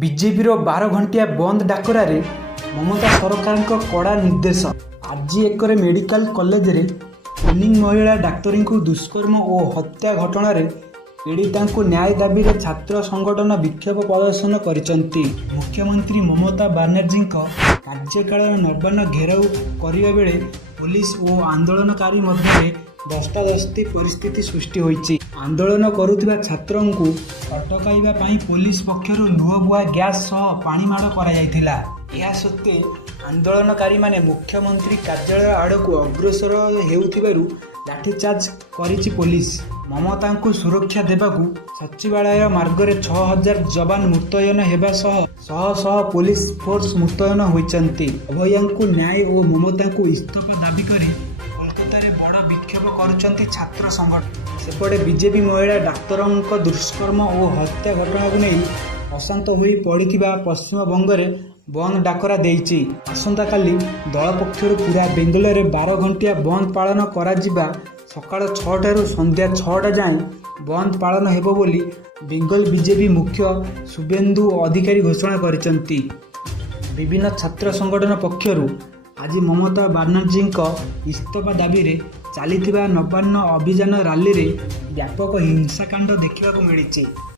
ବିଜେପିର 12 ଘଣ୍ଟିଆ ବନ୍ଦ ଡାକରାରେ ମମତା ସରକାରଙ୍କ କଡ଼ା ନିର୍ଦ୍ଦେଶ। ଆଜି ଏକରେ ମେଡିକାଲ କଲେଜରେ ଟ୍ରେନିଂ ମହିଳା ଡାକ୍ତରୀଙ୍କୁ ଦୁଷ୍କର୍ମ ଓ ହତ୍ୟା ଘଟଣାରେ ପୀଡ଼ିତାଙ୍କୁ ନ୍ୟାୟ ଦାବିରେ ଛାତ୍ର ସଂଗଠନ ବିକ୍ଷୋଭ ପ୍ରଦର୍ଶନ କରିଛନ୍ତି। ମୁଖ୍ୟମନ୍ତ୍ରୀ ମମତା ବାନାର୍ଜୀଙ୍କ କାର୍ଯ୍ୟକାଳର ନବାନ୍ନ ଘେରାଉ କରିବା ବେଳେ ପୁଲିସ ଓ ଆନ୍ଦୋଳନକାରୀ ମଧ୍ୟରେ ଧସ୍ତାଧସ୍ତି ପରିସ୍ଥିତି ସୃଷ୍ଟି ହୋଇଛି। ଆନ୍ଦୋଳନ କରୁଥିବା ଛାତ୍ରଙ୍କୁ ଅଟକାଇବା ପାଇଁ ପୋଲିସ ପକ୍ଷରୁ ଲୁହବୁହା ଗ୍ୟାସ୍ ସହ ପାଣିମାଡ଼ କରାଯାଇଥିଲା। ଏହା ସତ୍ତ୍ୱେ ଆନ୍ଦୋଳନକାରୀମାନେ ମୁଖ୍ୟମନ୍ତ୍ରୀ କାର୍ଯ୍ୟାଳୟ ଆଡ଼କୁ ଅଗ୍ରସର ହେଉଥିବାରୁ ଲାଠିଚାର୍ଜ କରିଛି ପୋଲିସ। ମମତାଙ୍କୁ ସୁରକ୍ଷା ଦେବାକୁ ସଚିବାଳୟ ମାର୍ଗରେ 6000 ଯବାନ ମୁତୟନ ହେବା ସହ ଶହ ଶହ ପୋଲିସ ଫୋର୍ସ ମୁତୟନ ହୋଇଛନ୍ତି। ଅଭୟାଙ୍କୁ ନ୍ୟାୟ ଓ ମମତାଙ୍କୁ ଇସ୍ତଫା ଦାବି କରି କୋଲକାତାରେ ବଡ଼ ବିକ୍ଷୋଭ କରୁଛନ୍ତି ଛାତ୍ର ସଂଗଠନ। ସେପଟେ ବିଜେପି ମହିଳା ଡାକ୍ତରଙ୍କ ଦୁଷ୍କର୍ମ ଓ ହତ୍ୟା ଘଟଣାକୁ ନେଇ ଅଶାନ୍ତ ହୋଇ ପଡ଼ିଥିବା ପଶ୍ଚିମବଙ୍ଗରେ ବନ୍ଦ ଡାକରା ଦେଇଛି। ଆସନ୍ତାକାଲି ଦଳ ପକ୍ଷରୁ ପୁରା ବେଙ୍ଗଲରେ 12 ଘଣ୍ଟିଆ ବନ୍ଦ ପାଳନ କରାଯିବା। ସକାଳ 6ଟାରୁ ସନ୍ଧ୍ୟା 6ଟା ଯାଏଁ ବନ୍ଦ ପାଳନ ହେବ ବୋଲି ବେଙ୍ଗଲ ବିଜେପି ମୁଖ୍ୟ ଶୁଭେନ୍ଦୁ ଅଧିକାରୀ ଘୋଷଣା କରିଛନ୍ତି। ବିଭିନ୍ନ ଛାତ୍ର ସଂଗଠନ ପକ୍ଷରୁ ଆଜି ମମତା ବାନାର୍ଜୀଙ୍କ ଇସ୍ତଫା ଦାବିରେ ଚାଲିଥିବା ନବାନ୍ନ ଅଭିଯାନ ରାଲିରେ ବ୍ୟାପକ ହିଂସାକାଣ୍ଡ ଦେଖିବାକୁ ମିଳିଛି।